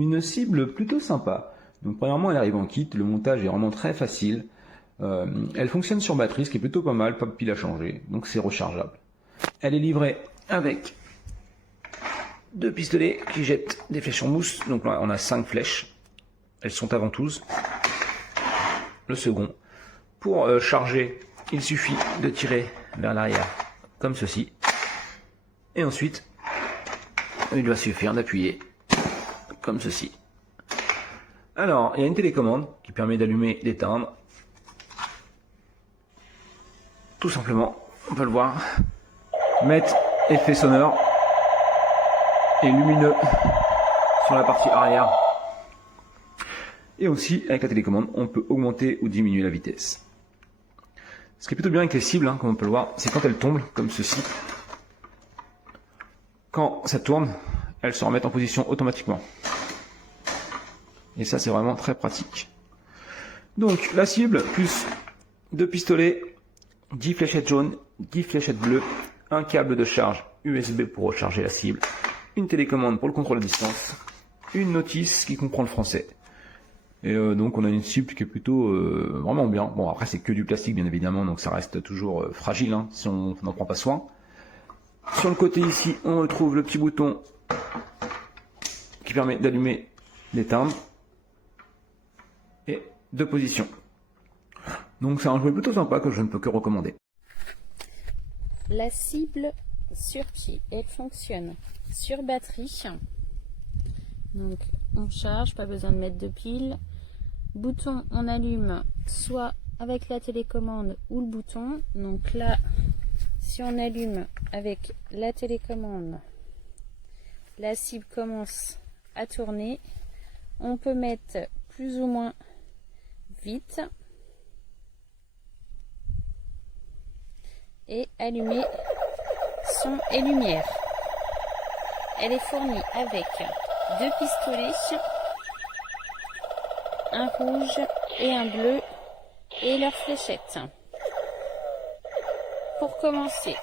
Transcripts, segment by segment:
une cible plutôt sympa. Donc premièrement, elle arrive en kit, le montage est vraiment très facile. Elle fonctionne sur batterie, ce qui est plutôt pas mal, pas de pile à changer, donc c'est rechargeable. Elle est livrée avec deux pistolets qui jettent des flèches en mousse. Donc là, on a 5 flèches. Elles sont à ventouse. Le second. Pour charger, il suffit de tirer vers l'arrière comme ceci. Et ensuite, il va suffire d'appuyer comme ceci. Alors, il y a une télécommande qui permet d'allumer, d'éteindre. Tout simplement, on peut le voir. Mettre effet sonore et lumineux sur la partie arrière. Et aussi, avec la télécommande, on peut augmenter ou diminuer la vitesse. Ce qui est plutôt bien avec les cibles, comme on peut le voir, c'est quand elles tombent, comme ceci. Quand ça tourne, elles se remettent en position automatiquement. Et ça, c'est vraiment très pratique. Donc, la cible, plus 2 pistolets, 10 fléchettes jaunes, 10 fléchettes bleues, un câble de charge USB pour recharger la cible, une télécommande pour le contrôle à distance, une notice qui comprend le français. Et donc on a une cible qui est plutôt vraiment bien. Bon, après c'est que du plastique bien évidemment, donc ça reste toujours fragile si on n'en prend pas soin. Sur le côté ici, on retrouve le petit bouton qui permet d'allumer, d'éteindre, et de position. Donc c'est un jouet plutôt sympa que je ne peux que recommander. La cible sur pied, elle fonctionne sur batterie. Donc on charge, pas besoin de mettre de pile. Bouton, on allume soit avec la télécommande ou le bouton. Donc là, si on allume avec la télécommande, la cible commence à tourner. On peut mettre plus ou moins vite et allumer son et lumière. Elle est fournie avec 2 pistolets, un rouge et un bleu et leurs fléchettes. Pour commencer,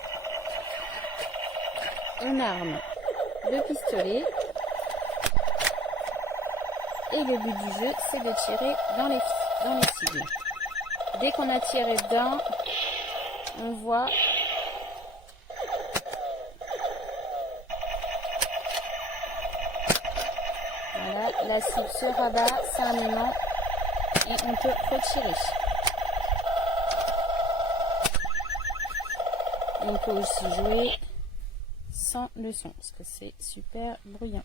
on arme le pistolet et le but du jeu c'est de tirer dans les cibles. Dès qu'on a tiré dedans, on voit voilà, la cible se rabat, c'est un aimant et on peut retirer. On peut aussi jouer sans le son parce que c'est super bruyant.